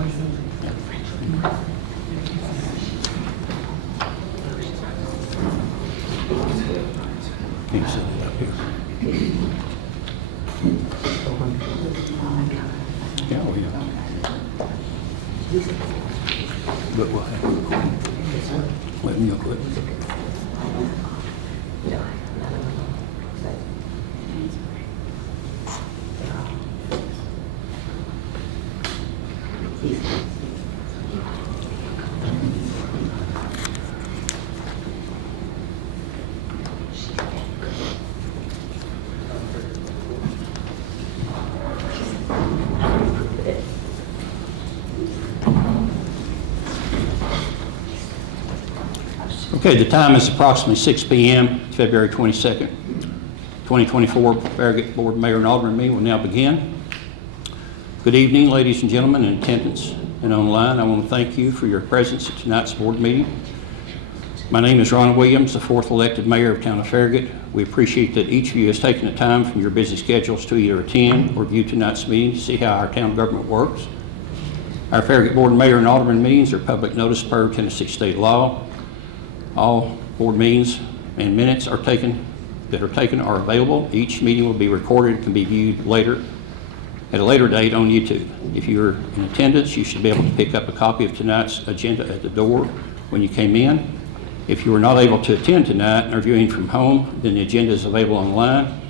You set it up here. Yeah, oh, yeah. But we'll have to record. Let me know quick. Okay, the time is approximately 6 p.m., February 22nd, 2024. Farragut Board Mayor and Alderman meeting will now begin. Good evening, ladies and gentlemen in attendance and online. I want to thank you for your presence at tonight's board meeting. My name is Ron Williams, the fourth elected mayor of Town of Farragut. We appreciate that each of you has taken the time from your busy schedules to either attend or view tonight's meeting to see how our town government works. Our Farragut Board Mayor and Alderman meetings are public notice per Tennessee state law. All board meetings and minutes are taken are available. Each meeting will be recorded and can be viewed at a later date on YouTube. If you're in attendance, you should be able to pick up a copy of tonight's agenda at the door when you came in. If you were not able to attend tonight and are viewing from home, then the agenda is available online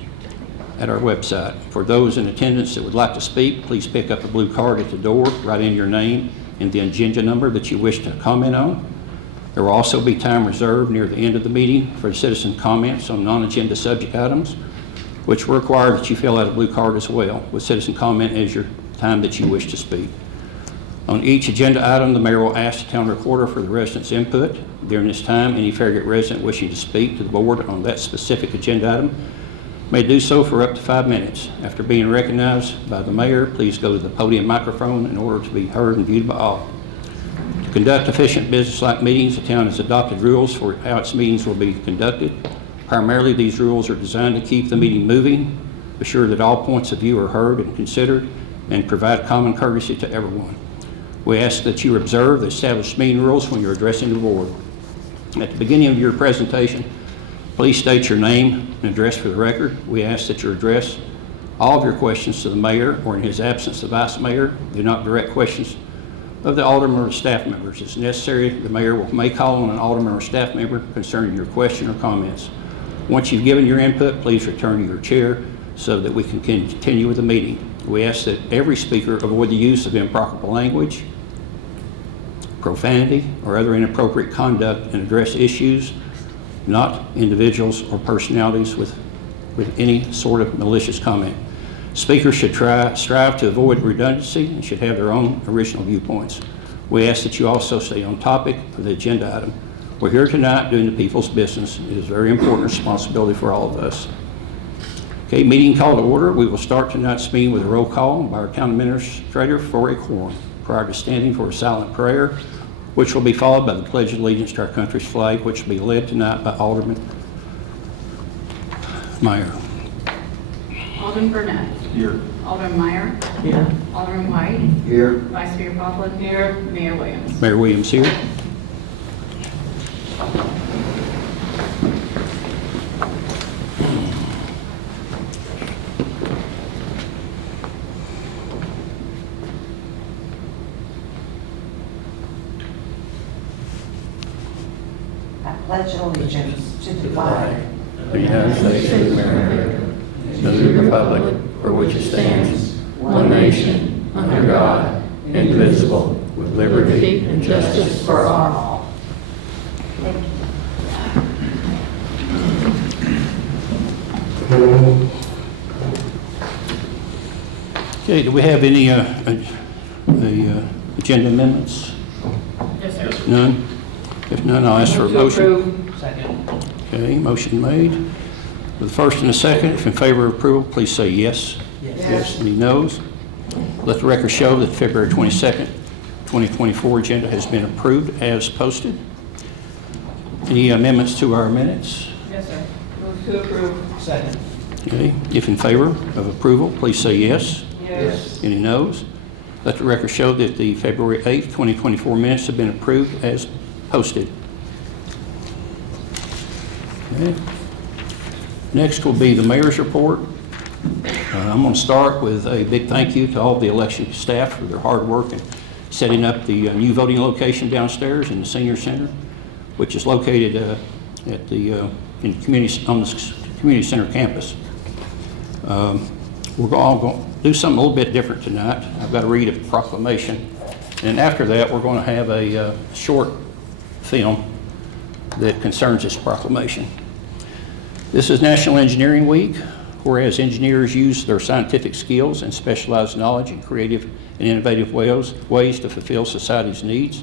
at our website. For those in attendance that would like to speak, please pick up a blue card at the door, write in your name and the agenda number that you wish to comment on. There will also be time reserved near the end of the meeting for citizen comments on non-agenda subject items, which will require that you fill out a blue card as well, with citizen comment as your time that you wish to speak. On each agenda item, the mayor will ask the town recorder for the residents' input. During this time, any Farragut resident wishing to speak to the board on that specific agenda item may do so for up to 5 minutes. After being recognized by the mayor, please go to the podium microphone in order to be heard and viewed by all. To conduct efficient business-like meetings, the town has adopted rules for how its meetings will be conducted. Primarily, these rules are designed to keep the meeting moving, assure that all points of view are heard and considered, and provide common courtesy to everyone. We ask that you observe the established meeting rules when you're addressing the board. At the beginning of your presentation, please state your name and address for the record. We ask that you address all of your questions to the mayor, or in his absence, the vice mayor. Do not direct questions of the alderman or staff members. If necessary, the mayor may call on an alderman or staff member concerning your question or comments. Once you've given your input, please return to your chair so that we can continue with the meeting. We ask that every speaker avoid the use of improper language, profanity, or other inappropriate conduct and address issues, not individuals or personalities with any sort of malicious comment. Speakers should strive to avoid redundancy and should have their own original viewpoints. We ask that you also stay on topic of the agenda item. We're here tonight doing the people's business. It is a very important responsibility for all of us. Okay, meeting call to order. We will start tonight's meeting with a roll call by our town administrator for a quorum, prior to standing for a silent prayer, which will be followed by the Pledge of Allegiance to our country's flag, which will be led tonight by Alderman Meyer. Alderman Burnett. Here. Alderman Meyer. Here. Alderman White. Here. Vice Mayor Poplin. Here. Mayor Williams. Mayor Williams here. I pledge allegiance to the flag The United States of America, and to the republic for which it stands, one nation, under God, indivisible, with liberty and justice for all. Thank you. Okay, do we have any agenda amendments? Yes, sir. None? If none, I'll ask for a motion. Approve. Second. Okay, motion made. With the first and the second, if in favor of approval, please say yes. Yes. Any noes? Let the record show that February 22nd, 2024 agenda has been approved as posted. Any amendments to our minutes? Yes, sir. Move to approve. Second. Okay, if in favor of approval, please say yes. Yes. Any noes? Let the record show that the February 8th, 2024 minutes have been approved as posted. Okay. Next will be the mayor's report. I'm going to start with a big thank you to all the election staff for their hard work in setting up the new voting location downstairs in the senior center, which is located at the on the community center campus. We're all going to do something a little bit different tonight. I've got to read a proclamation, and after that we're going to have a short film that concerns this proclamation. This is National Engineering Week, whereas engineers use their scientific skills and specialized knowledge in creative and innovative ways to fulfill society's needs,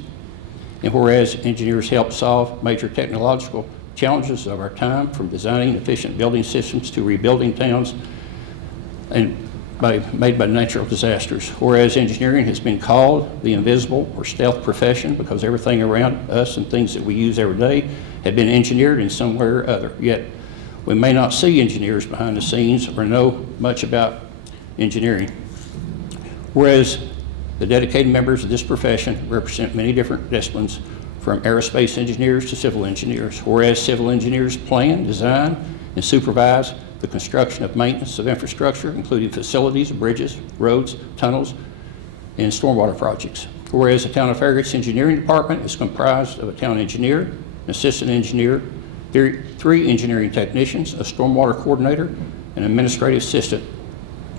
and whereas engineers help solve major technological challenges of our time, from designing efficient building systems to rebuilding towns made by natural disasters. Whereas engineering has been called the invisible or stealth profession because everything around us and things that we use every day have been engineered in some way or other. Yet we may not see engineers behind the scenes or know much about engineering. Whereas the dedicated members of this profession represent many different disciplines, from aerospace engineers to civil engineers. Whereas civil engineers plan, design, and supervise the construction of maintenance of infrastructure, including facilities, bridges, roads, tunnels, and stormwater projects. Whereas the town of Farragut's engineering department is comprised of a town engineer, an assistant engineer, three engineering technicians, a stormwater coordinator, and an administrative assistant,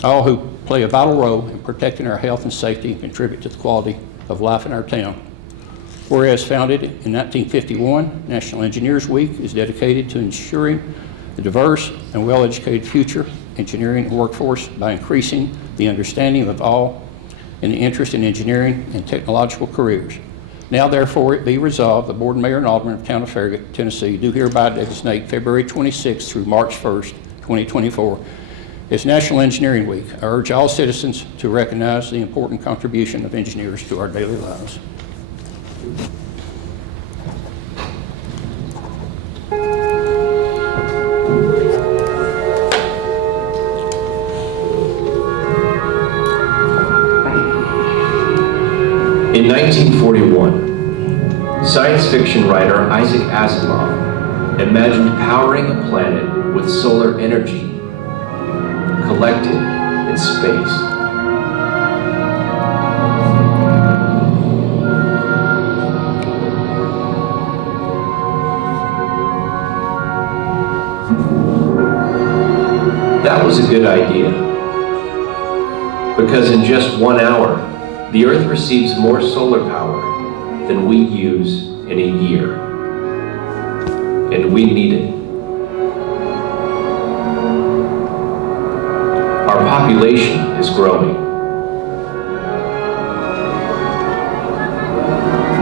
all who play a vital role in protecting our health and safety and contribute to the quality of life in our town. Whereas founded in 1951, National Engineers Week is dedicated to ensuring the diverse and well-educated future engineering workforce by increasing the understanding of all and the interest in engineering and technological careers. Now, therefore, it be resolved, the Board and Mayor and Aldermen of the Town of Farragut, Tennessee, do hereby designate February 26th through March 1st, 2024, as National Engineering Week. I urge all citizens to recognize the important contribution of engineers to our daily lives. In 1941, science fiction writer Isaac Asimov imagined powering a planet with solar energy collected in space. That was a good idea, because in just 1 hour, the Earth receives more solar power than we use in a year, and we need it. Our population is growing.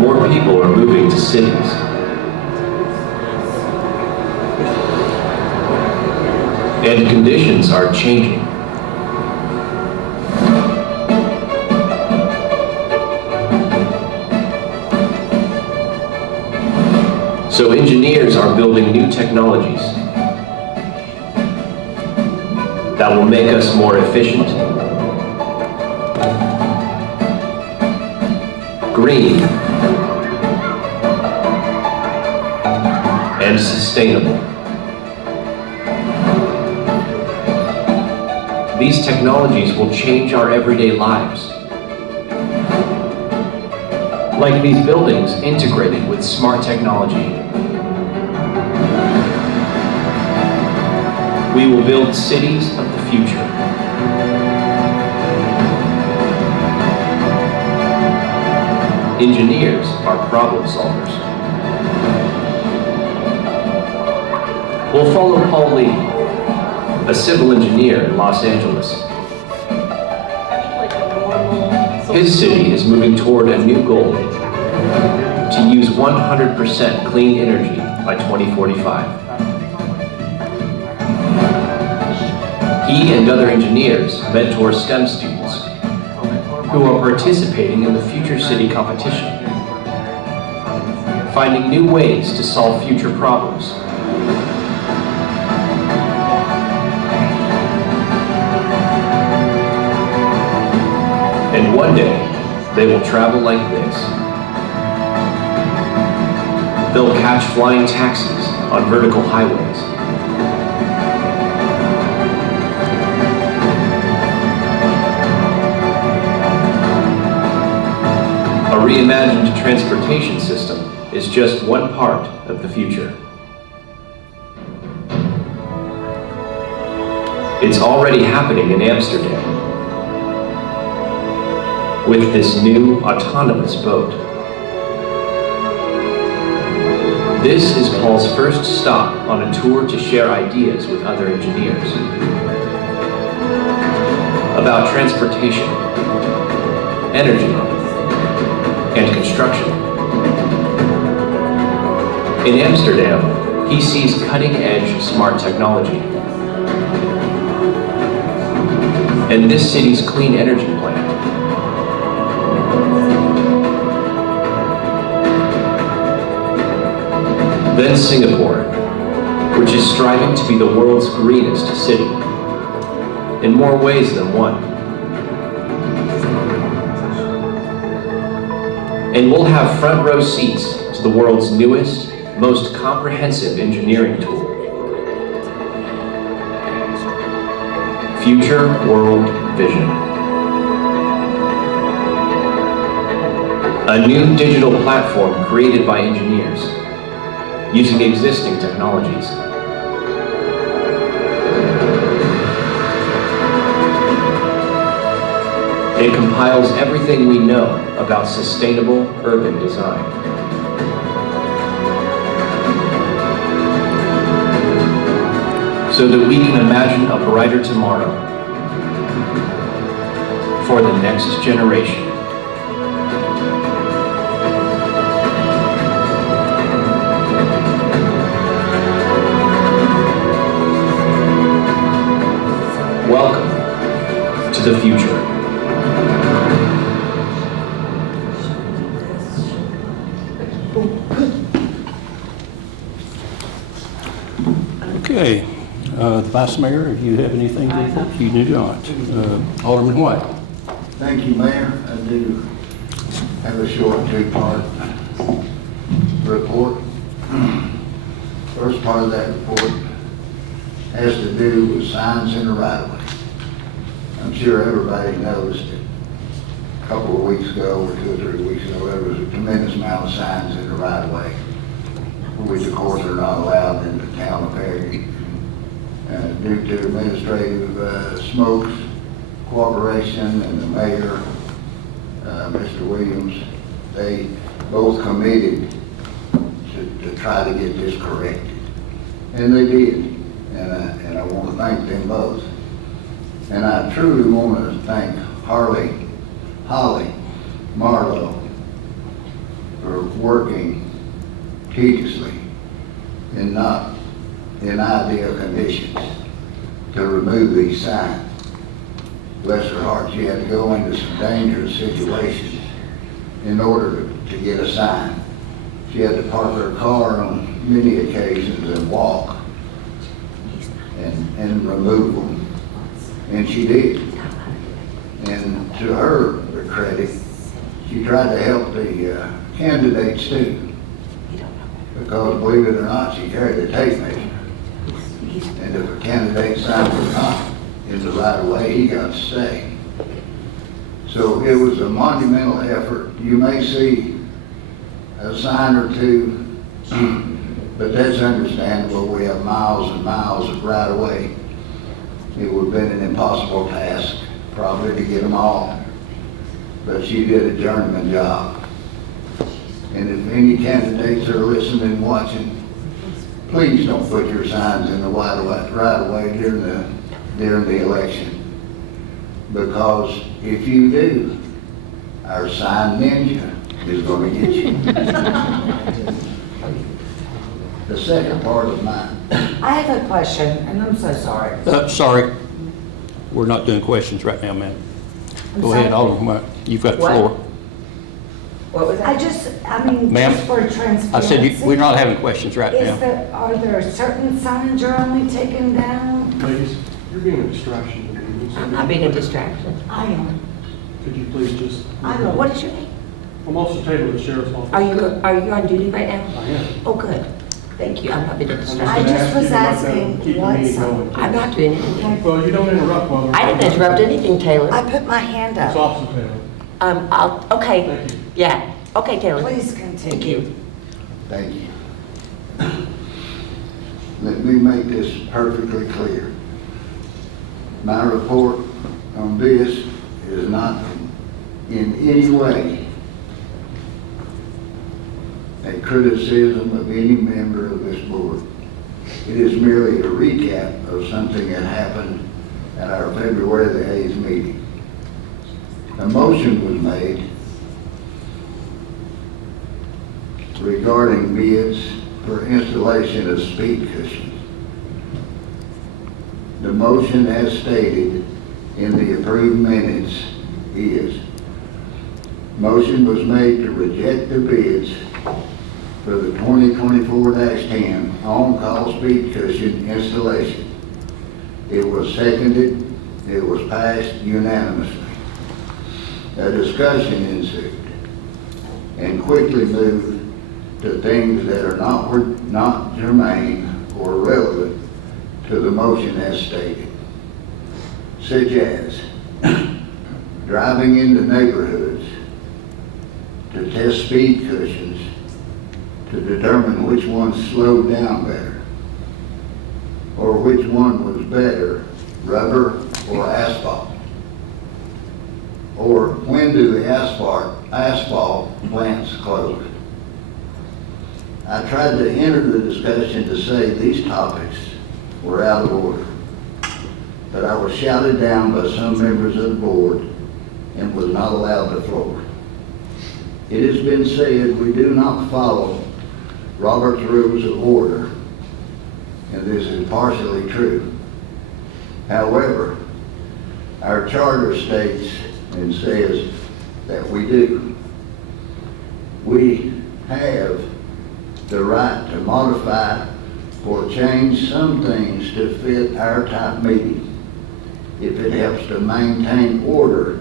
More people are moving to cities. And conditions are changing. So engineers are building new technologies that will make us more efficient, green, and sustainable. These technologies will change our everyday lives. Like these buildings integrated with smart technology. We will build cities of the future. Engineers are problem solvers. We'll follow Paul Lee, a civil engineer in Los Angeles. His city is moving toward a new goal to use 100% clean energy by 2045. He and other engineers mentor STEM students who are participating in the Future City competition, finding new ways to solve future problems. And And one day, they will travel like this. They'll catch flying taxis on vertical highways. A reimagined transportation system is just one part of the future. It's already happening in Amsterdam with this new autonomous boat. This is Paul's first stop on a tour to share ideas with other engineers about transportation, energy, and construction. In Amsterdam, he sees cutting-edge smart technology. And this city's clean energy plan. Then Singapore, which is striving to be the world's greenest city, in more ways than one. And we'll have front row seats to the world's newest, most comprehensive engineering tool. Future World Vision. A new digital platform created by engineers using existing technologies. It compiles everything we know about sustainable urban design. So that we can imagine a brighter tomorrow for the next generation. Welcome to the future. Okay. Vice Mayor, do you have anything to report? You do not. Alderman White. Thank you, Mayor. I do have a short two-part report. First part of that report has to do with signs in the right-of-way. I'm sure everybody noticed it. A couple of weeks ago, or 2 or 3 weeks ago, there was a tremendous amount of signs in the right-of-way, which of course are not allowed in the town of Farragut. Due to administrative Smoke's cooperation and the mayor, Mr. Williams, they both committed to try to get this corrected. And they did. And I want to thank them both. And I truly want to thank Holly Marlowe for working tediously in ideal conditions to remove these signs. Bless her heart, she had to go into some dangerous situations in order to get a sign. She had to park her car on many occasions and walk and remove them. And she did. And to her credit, she tried to help the candidates too. Because believe it or not, she carried the tape measure. And if a candidate sign was not in the right of way, he got to stay. So it was a monumental effort. You may see a sign or two, but that's understandable. We have miles and miles of right of way. It would have been an impossible task, probably, to get them all. But she did a journeyman job. And if any candidates are listening and watching, please don't put your signs in the right of way during the election. Because if you do, our sign ninja is going to get you. The second part of mine. I have a question, and I'm so sorry. Sorry, we're not doing questions right now, ma'am. I'm Go ahead, sorry. Alderman White. You've got the What? floor. What was that? Ma'am, just for transparency. I said we're not having questions right now. Are there certain signs you're only taking down? Ladies, you're being a distraction. I'm not being a distraction. I am. Could you please just? I know, what is your name? I'm Officer Taylor with the Sheriff's Office. Are you on duty right now? I am. Oh, good. Thank you. I'm not being I'm just distracted. gonna I just ask you was not to asking keep the what meeting some- going, please. I'm not doing anything. Well, you don't interrupt while I didn't interrupt anything, Taylor. I put my hand It's up. Officer Taylor. Okay, Thank you. yeah, okay, Taylor. Please Thank continue. you. Thank you. Let me make this perfectly clear. My report on this is not in any way a criticism of any member of this board. It is merely a recap of something that happened at our February the 8th meeting. A motion was made regarding bids for installation of speed cushions. The motion as stated in the approved minutes is, motion was made to reject the bids for the 2024-10 on-call speed cushion installation. It was seconded, it was passed unanimously. A discussion ensued and quickly moved to things that are not germane or relevant to the motion as stated, such as driving into neighborhoods to test speed cushions to determine which one slowed down better, or which one was better, rubber or asphalt, or when do the asphalt plants close. I tried to enter the discussion to say these topics were out of order, but I was shouted down by some members of the board and was not allowed the floor. It has been said we do not follow Robert's Rules of Order, and this is partially true. However, our charter states and says that we do. We have the right to modify or change some things to fit our type meeting if it helps to maintain order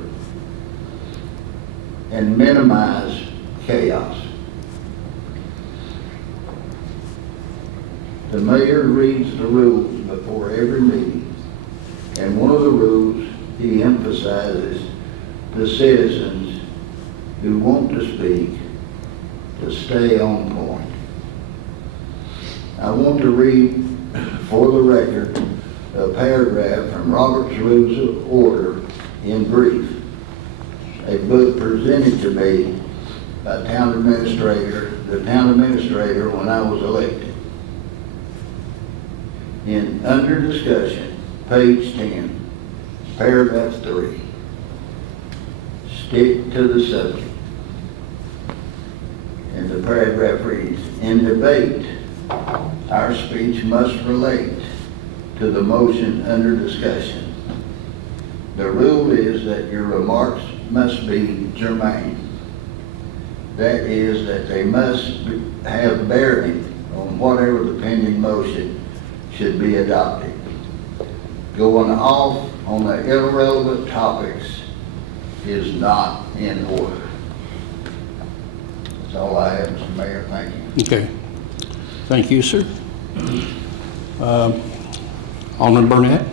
and minimize chaos. The mayor reads the rules before every meeting, and one of the rules he emphasizes the citizens who want to speak to stay on point. I want to read for the record a paragraph from Robert's Rules of Order in brief, a book presented to me by the town administrator when I was elected. In under discussion, page 10, paragraph 3, stick to the subject. And the paragraph reads, in debate, our speech must relate to the motion under discussion. The rule is that your remarks must be germane. That is, that they must have bearing on whatever the pending motion should be adopted. Going off on the irrelevant topics is not in order. That's all I have, Mr. Mayor. Thank you. Okay. Thank you, sir. Alderman Burnett?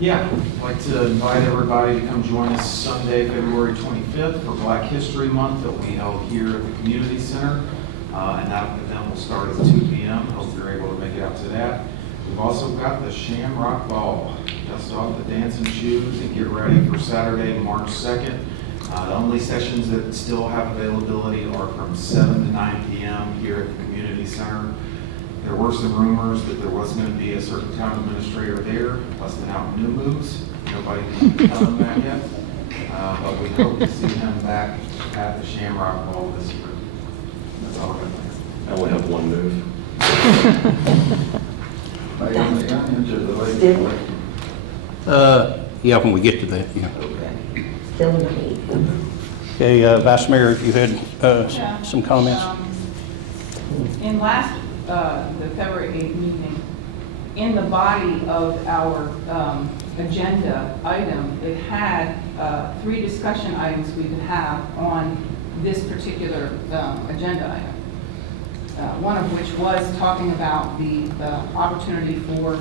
Yeah, I'd like to invite everybody to come join us Sunday, February 25th for Black History Month that we held here at the Community Center. And that event will start at 2 p.m. Hope you're able to make it out to that. We've also got the Shamrock Ball. Dust off the dancing shoes and get ready for Saturday, March 2nd. The only sessions that still have availability are from 7 to 9 p.m. here at the Community Center. There were some rumors that there was going to be a certain town administrator there, busting out new moves. Nobody can tell them that yet. But we hope to see him back at the Shamrock Ball this year. That's all I got. I only have one move. May I answer the lady? Still, Yeah, when we get to that, yeah. still in the meeting. Okay, Vice Mayor, you had Yeah. some comments? In the February 8th meeting, in the body of our agenda item, it had 3 discussion items we could have on this particular agenda item. One of which was talking about the opportunity for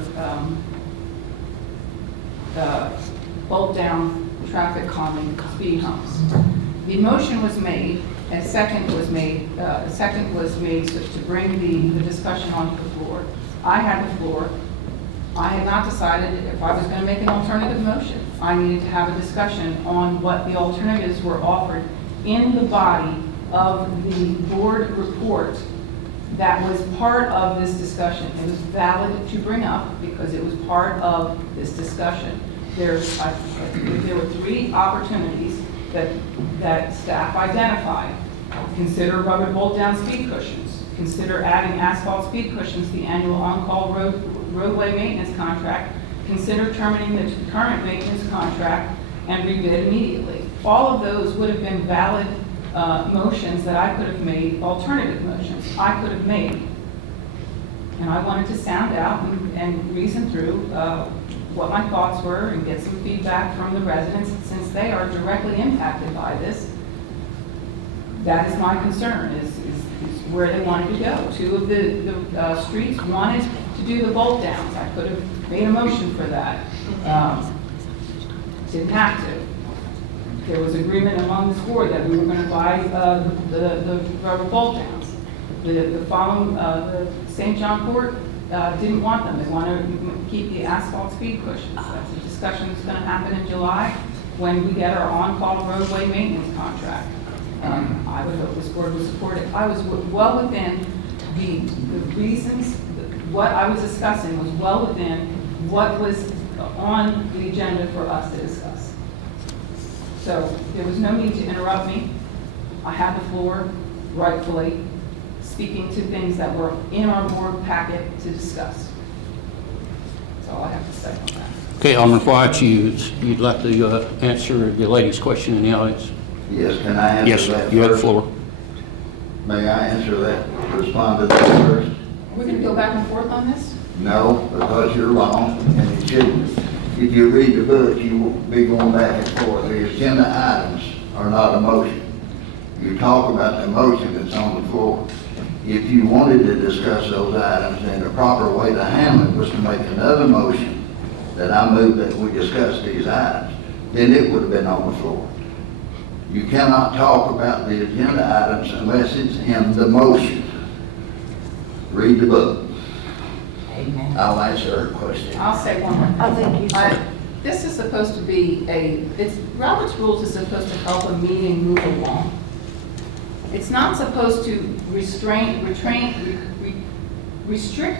bolt down traffic calming speed humps. The motion was made, a second was made to bring the discussion onto the floor. I had the floor. I had not decided if I was going to make an alternative motion. I needed to have a discussion on what the alternatives were offered in the body of the board report that was part of this discussion. It was valid to bring up because it was part of this discussion. There were 3 opportunities that staff identified. Consider rubber bolt-down speed cushions. Consider adding asphalt speed cushions to the annual on-call roadway maintenance contract. Consider terminating the current maintenance contract and rebid immediately. All of those would have been valid motions that I could have made, alternative motions I could have made. And I wanted to sound out and reason through what my thoughts were and get some feedback from the residents since they are directly impacted by this. That is my concern, is where they wanted to go. 2 of the streets wanted to do the bolt downs. I could have made a motion for that. Didn't have to. There was agreement among this board that we were going to buy the rubber bolt downs. The following, the St. John Court didn't want them. They want to keep the asphalt speed cushions. That's a discussion that's going to happen in July when we get our on-call roadway maintenance contract. I would hope this board would support it. I was well within the reasons, what I was discussing was well within what was on the agenda for us to discuss. So there was no need to interrupt me. I had the floor, rightfully, speaking to things that were in our board packet to discuss. That's all I have to say on that. Okay, Alderman White, you'd like to answer the lady's question in the audience? Yes, can I answer Yes, that you have the first? floor. May I answer that, respond to that first? We're going to go back and forth on this? No, because you're wrong, and you shouldn't. If you read the book, you will be going back and forth. The agenda items are not a motion. You talk about the motion that's on the floor. If you wanted to discuss those items, then the proper way to handle it was to make another motion that I move that we discuss these items. Then it would have been on the floor. You cannot talk about the agenda items unless it's in the motion. Read the book. Amen. I'll answer her question. I'll say one more thing. I think you said, This is supposed to be Robert's Rules is supposed to help a meeting move along. It's not supposed to restrict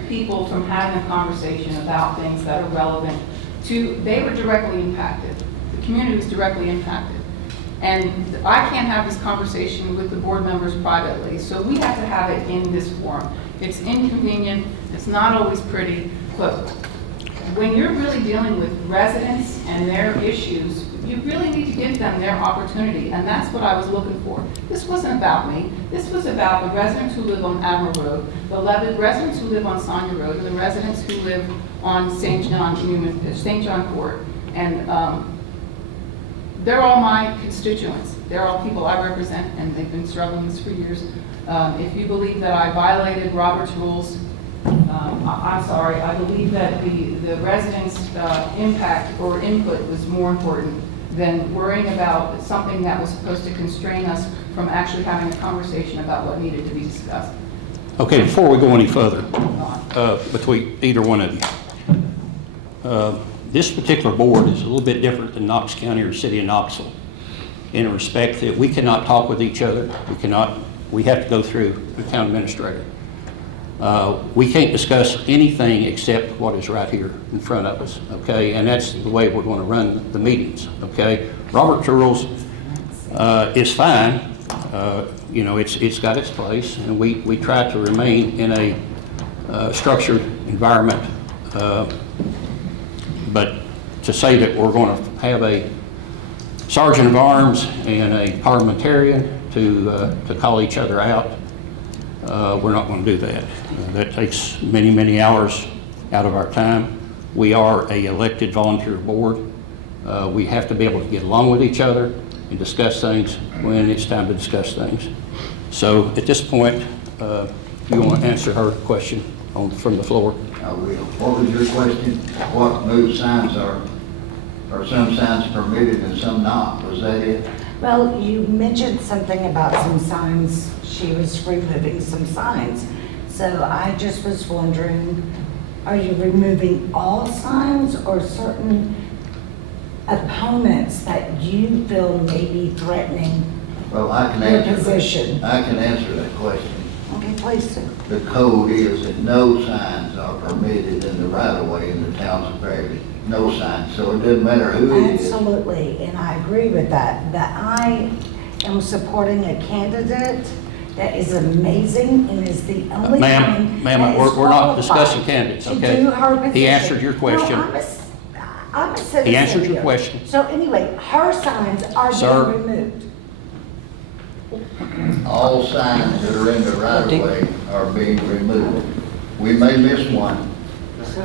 people from having a conversation about things that are relevant to, they were directly impacted. The community was directly impacted. And I can't have this conversation with the board members privately, so we have to have it in this forum. It's inconvenient, it's not always pretty, but when you're really dealing with residents and their issues, you really need to give them their opportunity, and that's what I was looking for. This wasn't about me. This was about the residents who live on Admiral Road, the residents who live on Sonia Road, and the residents who live on St. John Court. And they're all my constituents. They're all people I represent, and they've been struggling this for years. If you believe that I violated Robert's Rules, I'm sorry. I believe that the residents' impact or input was more important than worrying about something that was supposed to constrain us from actually having a conversation about what needed to be discussed. Okay, before we go any further, between either one of you, this particular board is a little bit different than Knox County or City of Knoxville in respect that we cannot talk with each other. We have to go through the town administrator. We can't discuss anything except what is right here in front of us, okay? And that's the way we're going to run the meetings, okay? Robert's Rules is fine. You know, it's got its place, and we try to remain in a structured environment. But to say that we're going to have a sergeant of arms and a parliamentarian to call each other out, we're not going to do that. That takes many, many hours out of our time. We are a elected volunteer board. We have to be able to get along with each other and discuss things when it's time to discuss things. So at this point, you want to answer her question from the floor? I will. What was your question? What move signs are some signs permitted and some not? Was that it? Well, you mentioned something about some signs. She was removing some signs. So I just was wondering, are you removing all signs or certain opponents that you feel may be threatening Well, I can your answer. position? I can answer that question. Okay, please do. The code is that no signs are permitted in the right of way in the towns of Farragut. No signs. So it doesn't matter who it is. Absolutely, and I agree with that. That I am supporting a candidate that is amazing and is the only Ma'am, one that is we're not qualified discussing candidates, to okay? do her position. He answered your question. No, I'm a citizen He answered your here. question. So anyway, her signs are Sir. being removed. All signs that are in the right of way are being removed. We may miss one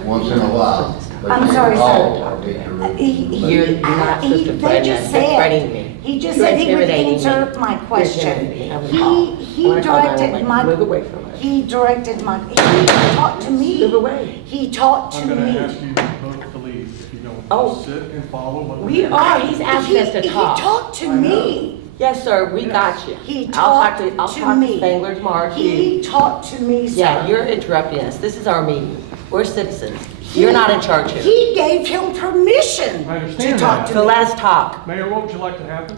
once in a while, but I'm sorry, all sir. are being removed. You're not supposed to They threaten just us. said, You're threatening me. he just You're said he would intimidating me. answer my You're question. intimidating me. I'm gonna call. He I'm gonna call directed 911. my. Move away from us. He directed my, he talked to me. Move away. He talked I'm to gonna me. ask you both to leave if you don't. Oh. Just sit and follow what. We are, he's asking us to He talk. talked to me. Yes, sir, we got you. He I'll talk talked I'll to talk me. to Spangler tomorrow too. He talked to me, sir. Yeah, you're interrupting us. This is our meeting. We're citizens. You're not in charge here. He gave him permission I to understand talk that. to So me. let us talk. Mayor, what would you like to happen?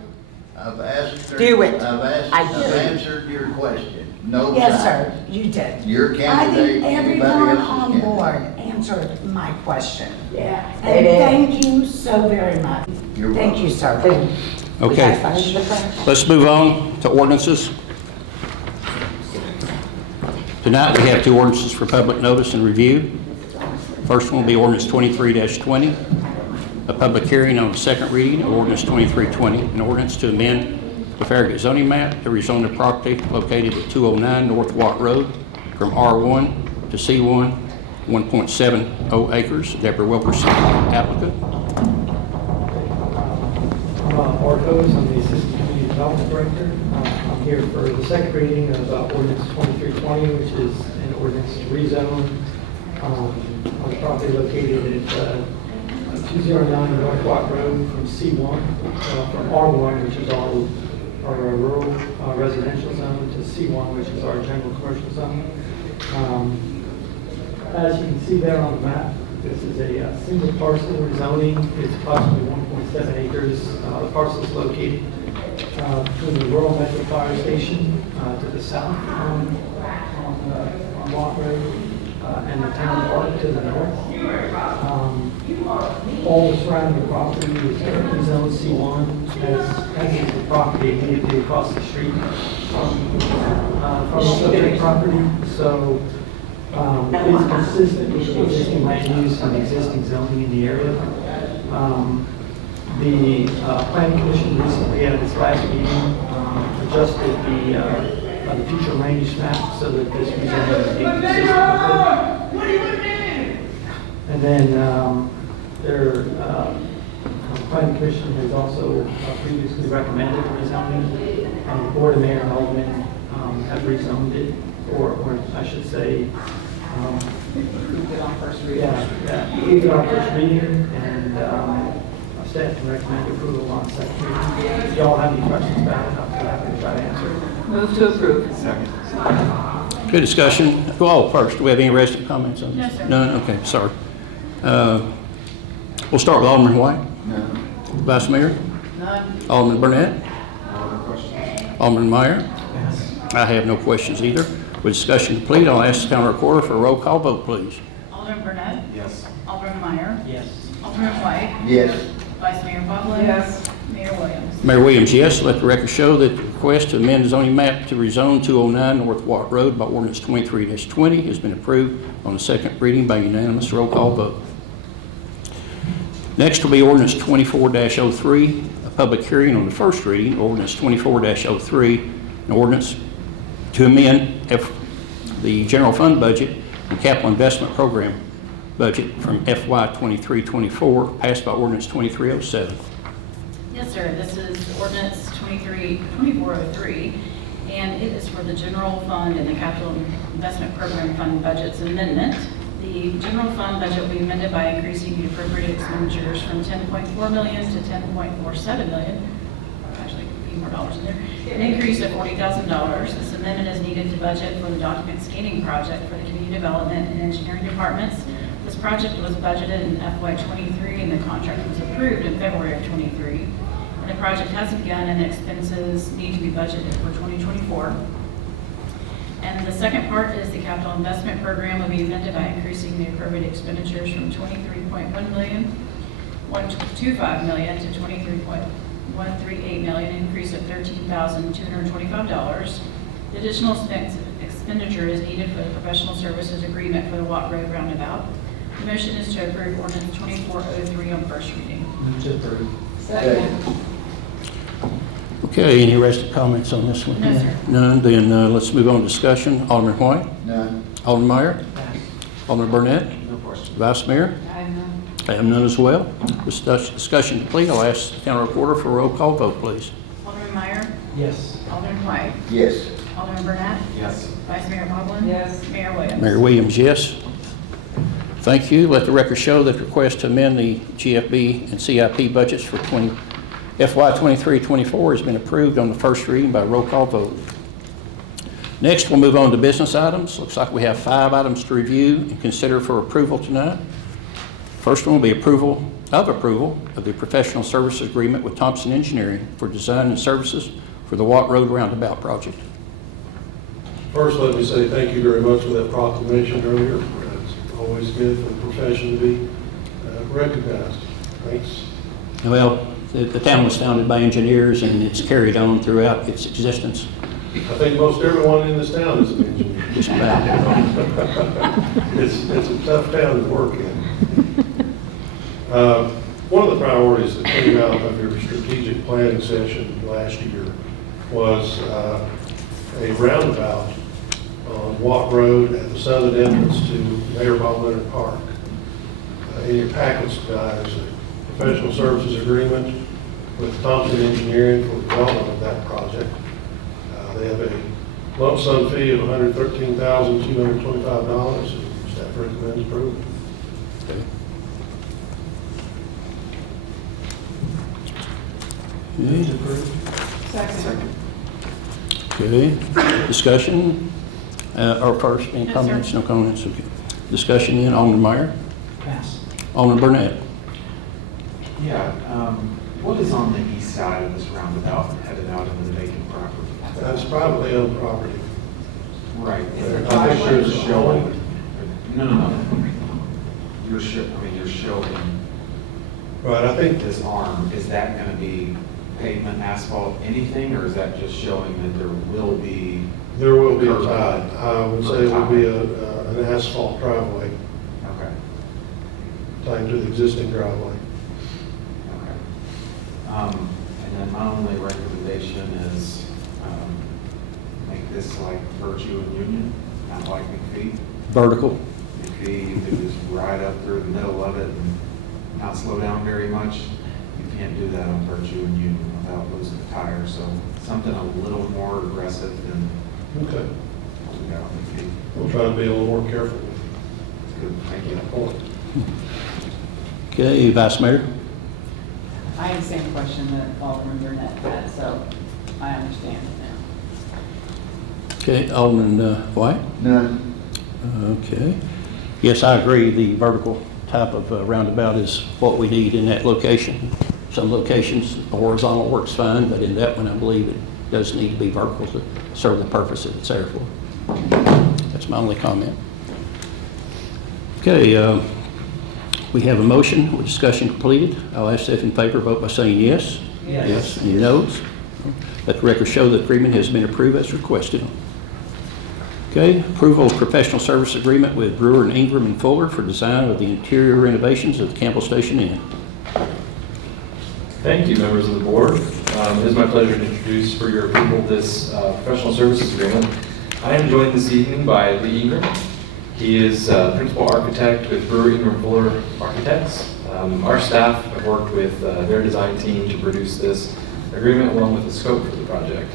I've asked her. Do it. I've answered your question. No Yes, signs. sir, you did. Your I candidate, think anybody everyone else's on candidate. board answered my question. Yeah. And thank you so very much. You're Thank you, sir. Okay, let's move on to ordinances. Tonight, we have two ordinances for public notice and review. First one will be ordinance 23-20, a public hearing on the second reading of ordinance 2320, an ordinance to amend the Farragut zoning map to rezone the property located at 209 North Watt Road from R1 to C1, 1.70 acres. Deborah Wilkerson, applicant. I'm Art Hose, I'm the Assistant Community Development Director. I'm here for the second reading of ordinance 2320, which is an ordinance to rezone on the property located at 209 North Watt Road from C1, from R1, which is our rural residential zone, to C1, which is our general commercial zone. As you can see there on the map, this is a single parcel rezoning. It's approximately 1.7 acres. The parcel is located between the rural metro fire station to the south on Watt Road and the town park to the north. All the surrounding property is currently zoned C1, as is the property immediately across the street from the subject property. So it's consistent with the existing land use and existing zoning in the area. The Planning Commission recently at its last meeting adjusted the future land use map so that this rezoning is consistent with it. And then the Planning Commission has also previously recommended rezoning, and the Board of Mayor and Aldermen have rezoned it, or I should say, Approved it on first reading. yeah, approved it on first reading, and staff can recommend approval on second reading. If y'all have any questions about it, I'll be happy to try to answer. Move to approve. Second. Good discussion. Oh, first, do we have any resident comments on this? No, sir. None? Okay, sorry. We'll start with Alderman White. No. Vice Mayor. None. Alderman Burnett. No other questions? Alderman Meyer. I have no questions either. With discussion complete, I'll ask the town recorder for a roll call vote, please. Alderman Burnett. Yes. Alderman Meyer. Yes. Alderman White. Yes. Vice Mayor Buckland. Yes. Mayor Williams. Mayor Williams, yes. Let the record show that the request to amend the zoning map to rezone 209 North Watt Road by ordinance 23-20 has been approved on the second reading by unanimous roll call vote. Next will be ordinance 24-03, a public hearing on the first reading, ordinance 24-03, an ordinance to amend the general fund budget and capital investment program budget from FY 23-24, passed by ordinance 2307. Yes, sir. This is ordinance 2403, and it is for the general fund and the capital investment program fund budgets amendment. The general fund budget will be amended by increasing the appropriate expenditures from $10.4 million to $10.47 million. Actually, a few more dollars in there. An increase of $40,000. This amendment is needed to budget for the document scanning project for the community development and engineering departments. This project was budgeted in FY '23, and the contract was approved in February of '23. And the project has begun, and the expenses need to be budgeted for 2024. And the second part is the capital investment program will be amended by increasing the appropriate expenditures from $23.1 million, $1.25 million to $23.138 million, an increase of $13,225. The additional expenditure is needed for the professional services agreement for the Watt Road roundabout. The motion is to approve ordinance 2403 on first reading. Move to approve. Second. Okay, any rest of comments on this one? No, sir. None, then let's move on to discussion. Alderman White? None. Alderman Meyer? Pass. Alderman Burnett? No question. Vice Mayor? I have none. I have none as well. Discussion complete. I'll ask the county reporter for a roll call vote, please. Alderman Meyer? Yes. Alderman White? Yes. Alderman Burnett? Yes. Vice Mayor Coughlin? Yes. Mayor Williams? Mayor Williams, yes. Thank you. Let the record show that the request to amend the GFB and CIP budgets for FY 23-24 has been approved on the first reading by roll call vote. Next, we'll move on to business items. Looks like we have 5 items to review and consider for approval tonight. First one will be approval of the professional services agreement with Thompson Engineering for design and services for the Watt Road roundabout project. First, let me say thank you very much for that proclamation earlier. It's always good for the profession to be recognized. Thanks. Well, the town was founded by engineers, and it's carried on throughout its existence. I think most everyone in this town is an engineer. Just about. It's a tough town to work in. One of the priorities that came out of your strategic planning session last year was a roundabout on Watt Road at the southern entrance to Mayor Bob Leonard Park. In your packets, guys, a professional services agreement with Thompson Engineering for the development of that project. They have a lump sum fee of $113,225, and staff recommends approval. Move to approve. Second. Okay, discussion, or first, any No, comments? sir. No comments, okay. Discussion then, Alderman Meyer, Pass. Alderman Burnett. Yeah, what is on the east side of this roundabout headed out into the vacant property? That's privately owned property. Right. I think You're there's showing, no. You're showing Right, I think this arm, is that gonna be pavement, asphalt, anything, or is that just showing that there will be? there will be a tie. I would say it will be an asphalt driveway Okay, tied to the existing driveway. okay. And then my only recommendation is, make this like Virtue and Union, not like McPhee. Vertical. McPhee, you could just ride up through the middle of it and not slow down very much. You can't do that on Virtue and Union without losing the tire, so something a little more aggressive than Okay. what we got on McPhee. We'll try to be a little more careful with That's good, thank you. that point. Okay, Vice Mayor. I had the same question that Alderman Burnett had, so I understand it now. Okay, Alderman White. None. Okay. Yes, I agree. The vertical type of roundabout is what we need in that location. Some locations, the horizontal works fine, but in that one, I believe it does need to be vertical to serve the purpose that it's there for. That's my only comment. Okay, we have a motion with discussion completed. I'll ask if in favor, vote by saying yes. Yes. Any noes? Let the record show that the agreement has been approved as requested. Okay, approval of professional service agreement with Brewer and Ingram and Fuller for design of the interior renovations of the Campbell Station Inn. Thank you, members of the board. It is my pleasure to introduce for your approval this professional services agreement. I am joined this evening by Lee Ingram, He is principal architect with Brewer Ingram Fuller Architects. Our staff have worked with their design team to produce this agreement along with the scope for the project.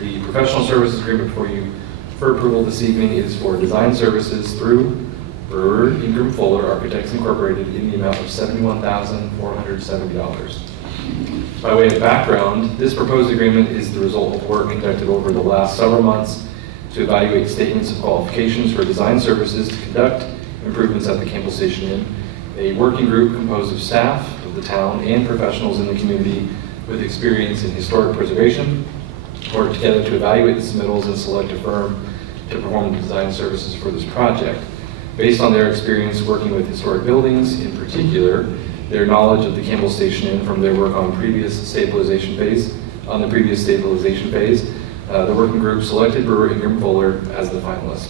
The professional services agreement for you for approval this evening is for design services through Brewer Ingram Fuller Architects Incorporated in the amount of $71,470. By way of background, this proposed agreement is the result of work conducted over the last several months to evaluate statements of qualifications for design services to conduct improvements at the Campbell Station Inn. A working group composed of staff of the town and professionals in the community with experience in historic preservation worked together to evaluate the submittals and select a firm to perform the design services for this project. Based on their experience working with historic buildings, in particular, their knowledge of the Campbell Station Inn from their work on the previous stabilization phase, the working group selected Brewer Ingram Fuller as the finalist.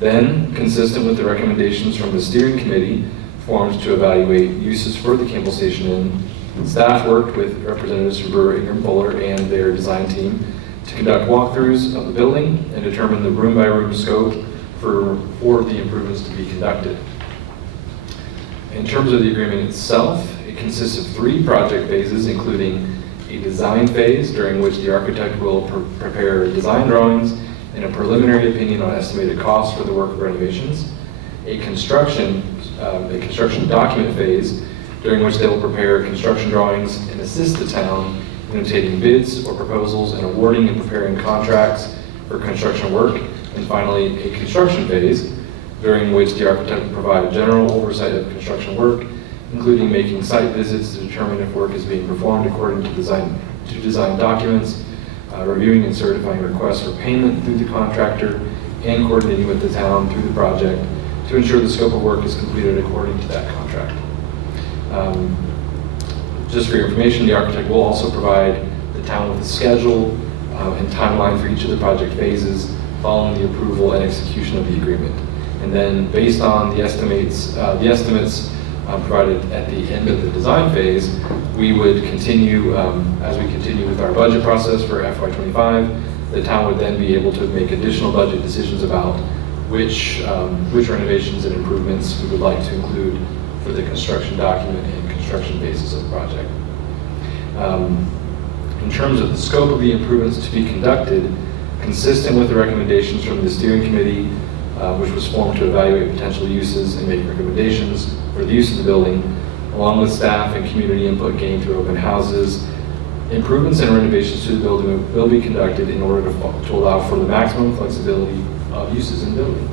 Then, consistent with the recommendations from the steering committee formed to evaluate uses for the Campbell Station Inn, staff worked with representatives from Brewer Ingram Fuller and their design team to conduct walkthroughs of the building and determine the room-by-room scope for the improvements to be conducted. In terms of the agreement itself, it consists of 3 project phases, including a design phase during which the architect will prepare design drawings and a preliminary opinion on estimated costs for the work of renovations, a construction document phase during which they will prepare construction drawings and assist the town in obtaining bids or proposals and awarding and preparing contracts for construction work, and finally a construction phase during which the architect will provide a general oversight of construction work, including making site visits to determine if work is being performed according to design documents, reviewing and certifying requests for payment through the contractor, and coordinating with the town through the project to ensure the scope of work is completed according to that contract. Just for your information, the architect will also provide the town with a schedule and timeline for each of the project phases following the approval and execution of the agreement. And then based on the estimates provided at the end of the design phase, we would continue, as we continue with our budget process for FY25, the town would then be able to make additional budget decisions about which renovations and improvements we would like to include for the construction document and construction basis of the project. In terms of the scope of the improvements to be conducted, consistent with the recommendations from the steering committee, which was formed to evaluate potential uses and make recommendations for the use of the building, along with staff and community input gained through open houses, improvements and renovations to the building will be conducted in order to allow for the maximum flexibility of uses in the building.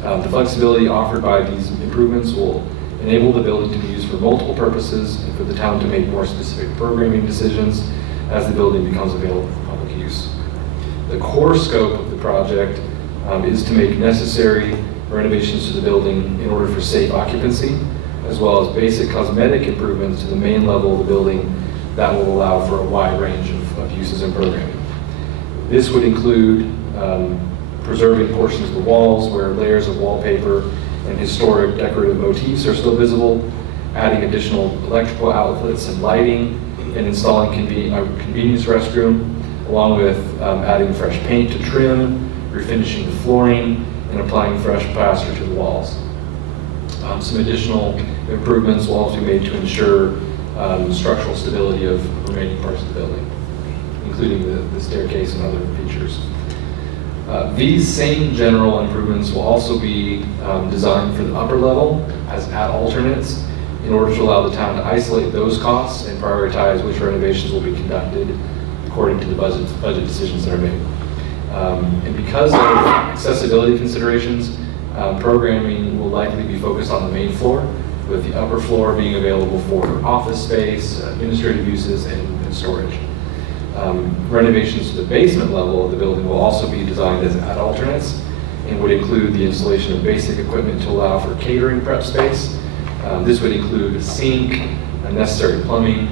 The flexibility offered by these improvements will enable the building to be used for multiple purposes and for the town to make more specific programming decisions as the building becomes available for public use. The core scope of the project is to make necessary renovations to the building in order for safe occupancy, as well as basic cosmetic improvements to the main level of the building that will allow for a wide range of uses and programming. This would include preserving portions of the walls where layers of wallpaper and historic decorative motifs are still visible, adding additional electrical outlets and lighting, and installing a convenience restroom, along with adding fresh paint to trim, refinishing the flooring, and applying fresh plaster to the walls. Some additional improvements will also be made to ensure structural stability of remaining parts of the building, including the staircase and other features. These same general improvements will also be designed for the upper level as at alternates in order to allow the town to isolate those costs and prioritize which renovations will be conducted according to the budget decisions that are made. And because of accessibility considerations, programming will likely be focused on the main floor, with the upper floor being available for office space, administrative uses, and storage. Renovations to the basement level of the building will also be designed as at alternates and would include the installation of basic equipment to allow for catering prep space. This would include a sink, necessary plumbing,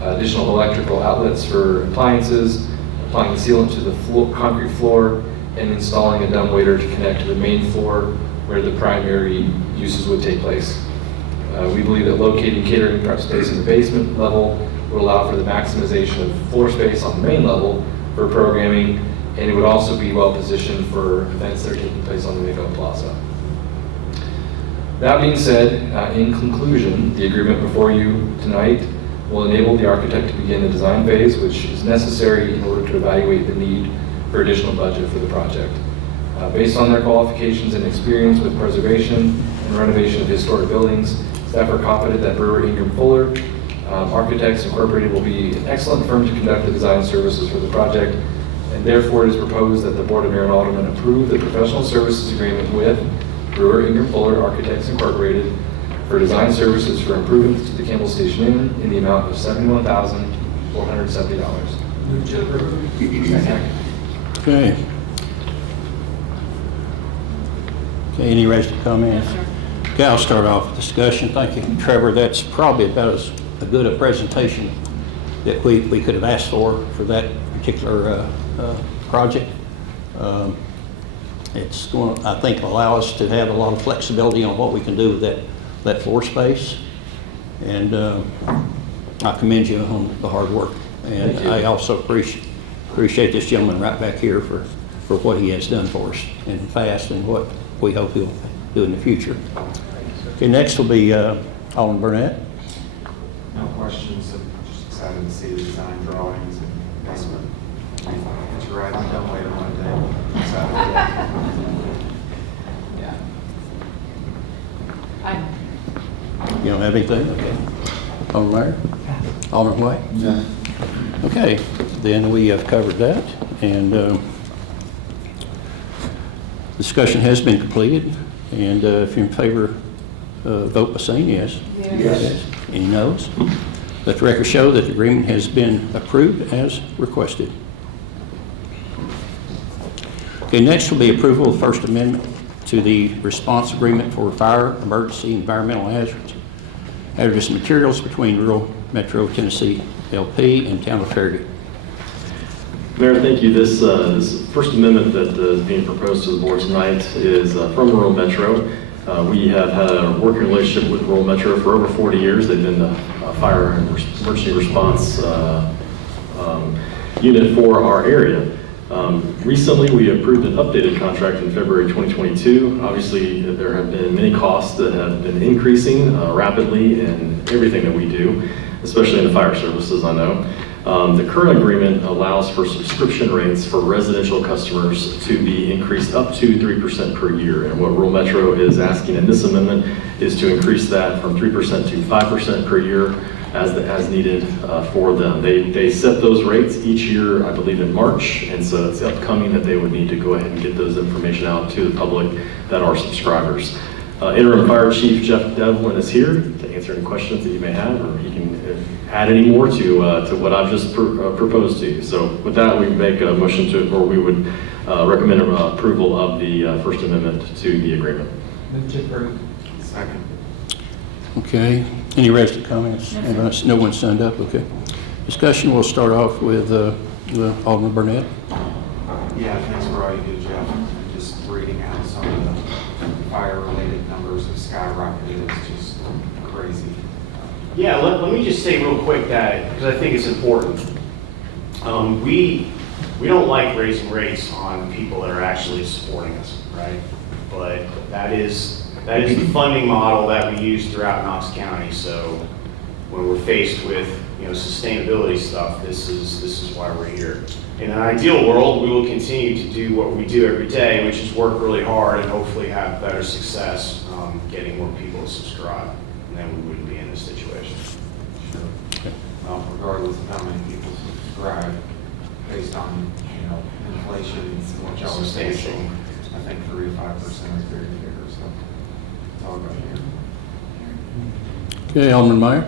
additional electrical outlets for appliances, applying sealant to the concrete floor, and installing a dumbwaiter to connect to the main floor where the primary uses would take place. We believe that locating catering prep space in the basement level will allow for the maximization of floor space on the main level for programming and it would also be well positioned for events that are taking place on the Mako Plaza. That being said, in conclusion, the agreement before you tonight will enable the architect to begin the design phase, which is necessary in order to evaluate the need for additional budget for the project. Based on their qualifications and experience with preservation and renovation of historic buildings, staff are confident that Brewer Ingram Fuller Architects Incorporated will be an excellent firm to conduct the design services for the project, and therefore it is proposed that the Board of Mayor and Aldermen approve the professional services agreement with Brewer Ingram Fuller Architects Incorporated for design services for improvements to the Campbell Station Inn in the amount of $71,470. Move to approve. Okay. Okay, any rest of comments? Yes, sir. Okay, I'll start off with discussion. Thank you, Trevor. That's probably about as good a presentation that we could have asked for that particular project. It's going to, I think, allow us to have a lot of flexibility on what we can do with that floor space. And I commend you on the hard work. And I also appreciate this gentleman right back here for what he has done for us in the past and what we hope he'll do in the future. Okay, next will be Alderman Burnett. No questions. I'm just excited to see the design drawings and basement. It's right. I'm done waiting one day. Excited for that. Yeah. You don't have anything? Okay. Alderman Meyer? Alderman White? No. Okay, then we have covered that, and discussion has been completed, and if you're in favor, vote by saying yes. Yes. Any noes? Let the record show that the agreement has been approved as requested. Okay, next will be approval of First Amendment to the response agreement for fire, emergency, environmental hazardous materials between Rural Metro Tennessee LP and Town of Farragut. Mayor, thank you. This First Amendment that is being proposed to the board tonight is from Rural Metro. We have had a working relationship with Rural Metro for over 40 years. They've been the fire and emergency response unit for our area. Recently, we approved an updated contract in February 2022. Obviously, there have been many costs that have been increasing rapidly in everything that we do, especially in the fire services, I know. The current agreement allows for subscription rates for residential customers to be increased up to 3% per year. And what Rural Metro is asking in this amendment is to increase that from 3% to 5% per year as needed for them. They set those rates each year, I believe in March, and so it's upcoming that they would need to go ahead and get those information out to the public that are subscribers. Interim Fire Chief Jeff Devlin is here to answer any questions that you may have, or he can add any more to what I've just proposed to you. So with that, we make a motion or we would recommend approval of the First Amendment to the agreement. Move to approve. Second. Okay, any rest of comments? No one signed up, okay. Discussion, we'll start off with Alderman Burnett. Yeah, thanks for all you do, Jeff. And just reading out some of the fire-related numbers have skyrocketed. It's just crazy. Yeah, let me just say real quick that, because I think it's important. We don't like raising rates on people that are actually supporting us, right? But that is the funding model that we use throughout Knox County. So when we're faced with sustainability stuff, this is why we're here. In an ideal world, we will continue to do what we do every day, which is work really hard and hopefully have better success getting more people to subscribe, and then we wouldn't be in this situation. Sure. Regardless of how many people subscribe, based on inflation and what y'all are facing, I think 3 to 5% is very fair. So it's all about here. Okay, Alderman Meyer.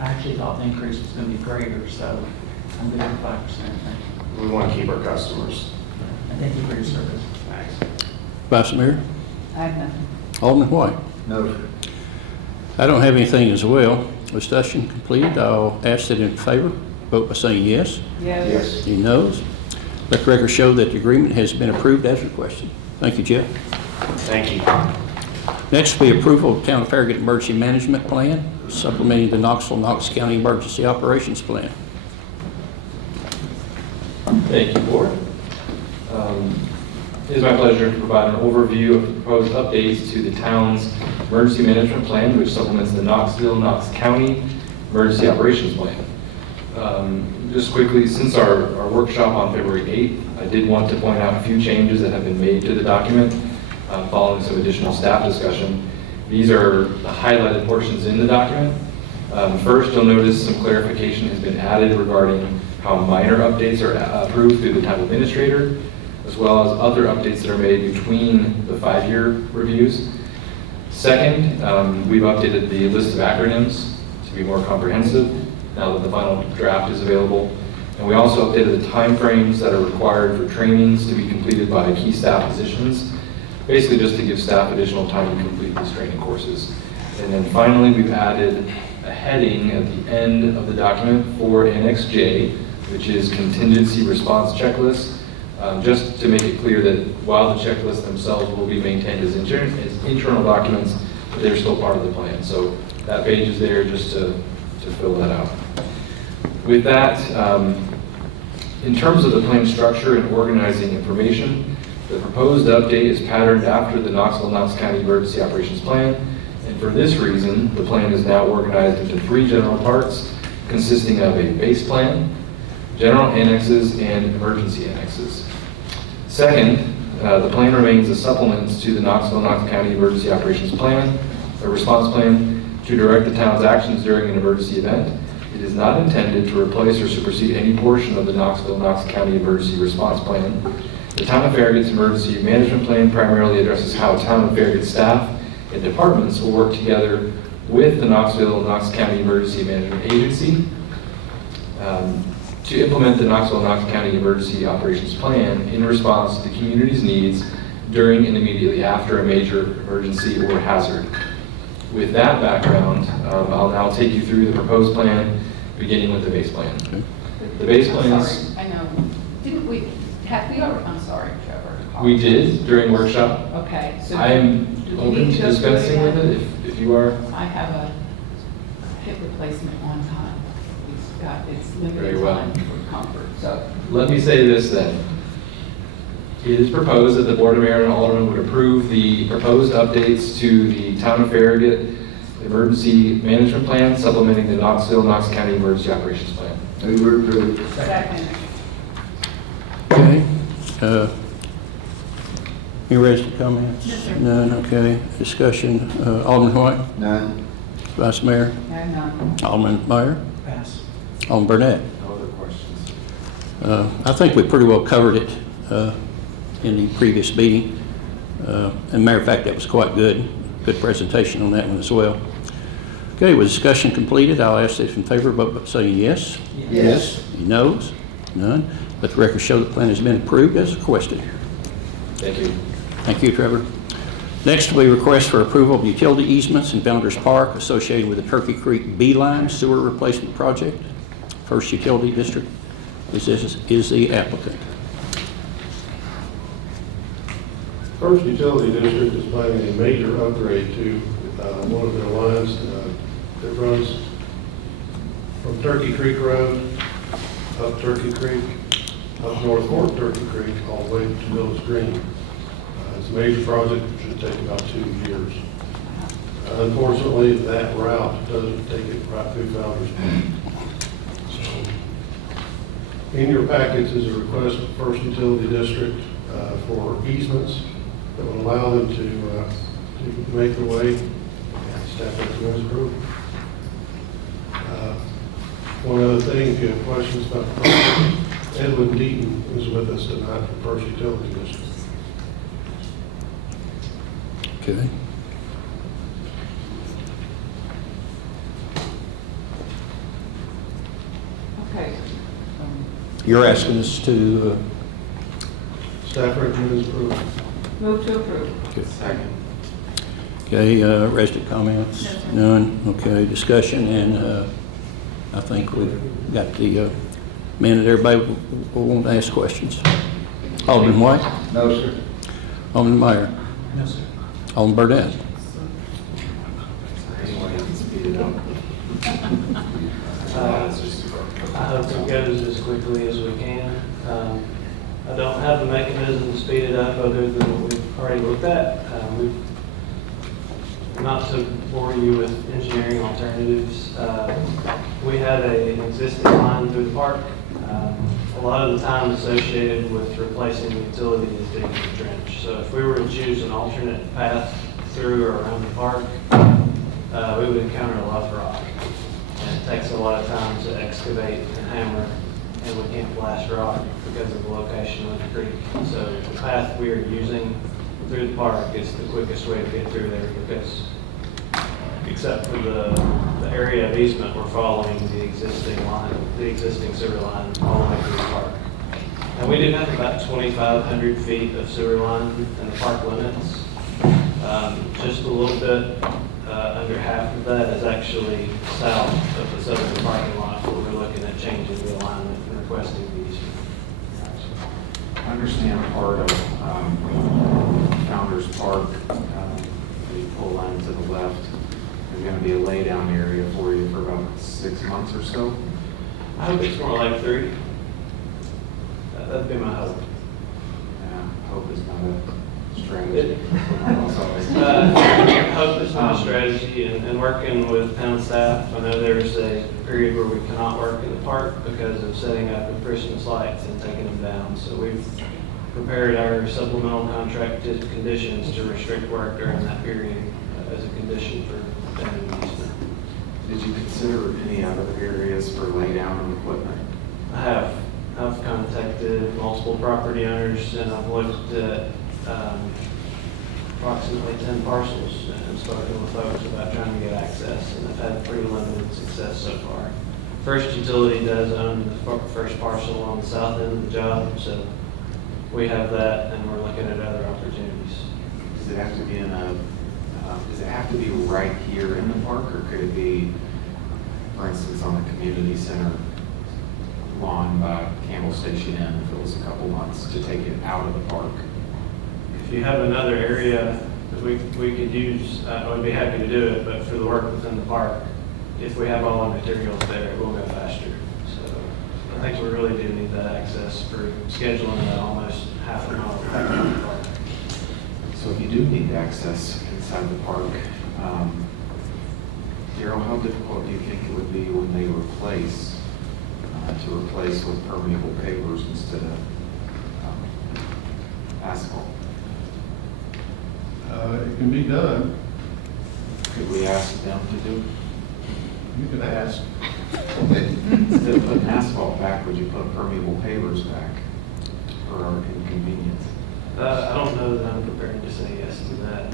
I actually thought the increase was going to be greater, so I'm good with 5%. Thank you. We want to keep our customers. And thank you for your service. Thanks. Vice Mayor. I have nothing. Alderman White. No, sir. I don't have anything as well. Discussion completed. I'll ask that in favor, vote by saying yes. Yes. Any noes? Let the record show that the agreement has been approved as requested. Thank you, Jeff. Thank you. Next will be approval of Town of Farragut Emergency Management Plan, supplementing the Knox County Emergency Operations Plan. Thank you, Board. It is my pleasure to provide an overview of the proposed updates to the town's emergency management plan, which supplements the Knox County Emergency Operations Plan. Just quickly, since our workshop on February 8th, I did want to point out a few changes that have been made to the document following some additional staff discussion. These are the highlighted portions in the document. First, you'll notice some clarification has been added regarding how minor updates are approved through the town administrator, as well as other updates that are made between the 5-year reviews. Second, we've updated the list of acronyms to be more comprehensive now that the final draft is available. And we also updated the timeframes that are required for trainings to be completed by key staff positions, basically just to give staff additional time to complete these training courses. And then finally, we've added a heading at the end of the document for Annex J, which is contingency response checklist, just to make it clear that while the checklists themselves will be maintained as internal documents, but they're still part of the plan. So that page is there just to fill that out. With that, in terms of the plan structure and organizing information, the proposed update is patterned after the Knox County Emergency Operations Plan, and for this reason, the plan is now organized into 3 general parts, consisting of a base plan, general annexes, and emergency annexes. Second, the plan remains a supplement to the Knox County Emergency Operations Plan, a response plan, to direct the town's actions during an emergency event. It is not intended to replace or supersede any portion of the Knox County Emergency Response Plan. The Town of Farragut's Emergency Management Plan primarily addresses how Town of Farragut staff and departments will work together with the Knox County Emergency Management Agency to implement the Knox County Emergency Operations Plan in response to the community's needs during and immediately after a major emergency or hazard. With that background, I'll now take you through the proposed plan, beginning with the base plan. Okay. The base plan I'm is... sorry, I know. Didn't we, I'm sorry, Trevor. We did during workshop. Okay, so. I am do we open need to go through dispensing with again? it if you are. I have a hip replacement on time. It's Very limited well. time for comfort, so. Let me say this then. It is proposed that the Board of Mayor and Aldermen would approve the proposed updates to the Town of Farragut Emergency Management Plan, supplementing the Knox County Emergency Operations Plan. Move to approve. Second. Okay. Any resident comments? Yes, sir. None, okay. Discussion, Alderman White, None. Vice Mayor, I know. Alderman Meyer, Pass. Alderman Burnett. No other questions? I think we pretty well covered it in the previous meeting. And matter of fact, that was quite good. Good presentation on that one as well. Okay, with discussion completed, I'll ask those in favor vote by saying yes. Yes. Any noes? None. Let the record show the plan has been approved as requested. Thank you. Thank you, Trevor. Next will be request for approval of utility easements in Founders Park associated with the Turkey Creek B-Line Sewer Replacement Project. First Utility District is the applicant. First Utility District is planning a major upgrade to one of their lines that runs from Turkey Creek Road up Turkey Creek, up North Fork Turkey Creek, all the way to Village Green. It's a major project that should take about 2 years. Unfortunately, that route doesn't take it right through Founders Park. So, in your packets is a request of First Utility District for easements that will allow them to make their way. Staff recommends approval. One other thing, if you have questions about the project, Edwin Deaton is with us tonight from First Utility District. Okay. Okay. You're asking us to, Staff recommends approval. Move to approve. Second. okay, resident comments? No, sir. None. Okay, discussion, and I think we've got the minute. Everybody will want to ask questions. Alderman White? No, sir. Alderman Meyer? No, sir. Alderman Burnett? I hope it goes as quickly as we can. I don't have the mechanism to speed it up other than what we've already looked at. Not to bore you with engineering alternatives, we had an existing line through the park. A lot of the time associated with replacing the utility is digging the trench. So if we were to choose an alternate path through or around the park, we would encounter a lot of rock. And it takes a lot of time to excavate and hammer, and we can't blast rock because of the location of the creek. So the path we are using through the park is the quickest way to get through there because, except for the area of easement, we're following the existing line, the existing sewer line all the way through the park. And we do have about 2,500 feet of sewer line in the park limits. Just a little bit under half of that is actually south of the southern parking lot where we're looking at changing the alignment and requesting the easement. I understand part of Founders Park, the pull line to the left, there's going to be a lay down area for you for about 6 months or so. I hope it's more like 3. That'd be my hope. Yeah, hope is not a strategy. Hope is not a strategy, and working with town staff, I know there's a period where we cannot work in the park because of setting up the Christmas lights and taking them down. So we've prepared our supplemental contracted conditions to restrict work during that period as a condition for obtaining the easement. Did you consider any other areas for lay down of equipment? I have. I've contacted multiple property owners and I've looked at approximately 10 parcels and spoken with folks about trying to get access, and I've had pretty limited success so far. First Utility does own the first parcel on the south end of the job, so we have that and we're looking at other opportunities. Does it have to be in a, does it have to be right here in the park, or could it be, for instance, on the community center lawn by Campbell Station Inn if it was a couple months to take it out of the park? If you have another area that we could use, I would be happy to do it, but for the work within the park, if we have all the materials there, it will go faster. So I think we really do need that access for scheduling that almost half an hour back from the park. So if you do need access inside the park, Daryl, how difficult do you think it would be when they replace, to replace with permeable pavers instead of asphalt? It can be done. Could we ask them to do it? You can ask. Instead of putting asphalt back, would you put permeable pavers back for our inconvenience? I don't know that I'm prepared to say yes to that.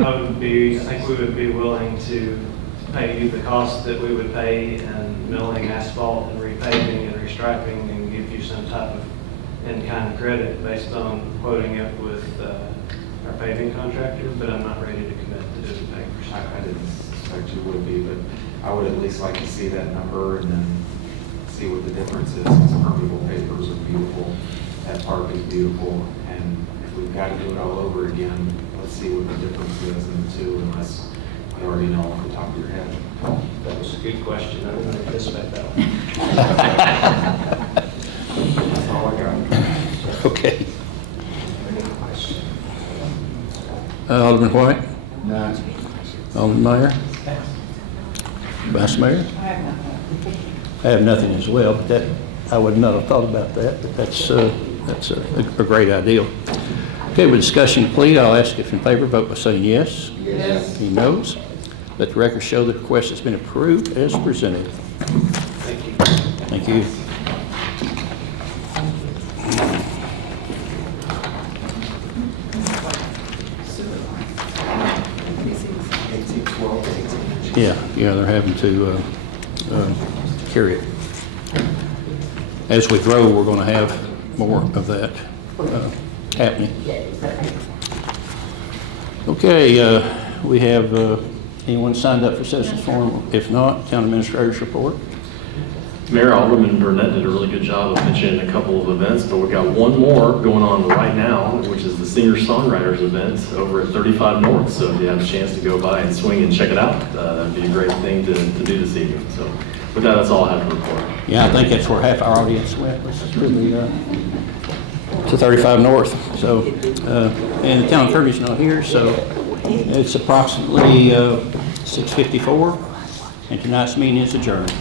I think we would be willing to pay you the cost that we would pay in milling asphalt and repaving and restriping and give you some type of in-kind credit based on quoting it with our paving contractor, but I'm not ready to commit to doing pavers. I didn't suspect you would be, but I would at least like to see that number and then see what the difference is. Because permeable pavers are beautiful, that park is beautiful, and if we've got to do it all over again, let's see what the difference is in the two, unless you already know off the top of your head. That was a good question. I didn't anticipate that one. That's all I got. Okay. Alderman White? No. Alderman Meyer? Vice Mayor? I have nothing as well, but that, I would not have thought about that, but that's a great idea. Okay, with discussion complete, I'll ask if in favor, vote by saying yes. Yes. Any noes? Let the record show the request has been approved as presented. Thank you. Thank you. Yeah, they're having to carry it. As we grow, we're going to have more of that happening. Okay, we have anyone signed up for citizens forum? If not, town administrator's report. Mayor, Alderman Burnett did a really good job of mentioning a couple of events, but we've got one more going on right now, which is the singer-songwriters event over at 35 North. So if you have a chance to go by and swing and check it out, that'd be a great thing to do this evening. So with that, that's all I have to report. Yeah, I think that's where half our audience went, was to to 35 North. So, and the town attorney's not here, so it's approximately 6:54, and tonight's meeting is adjourned.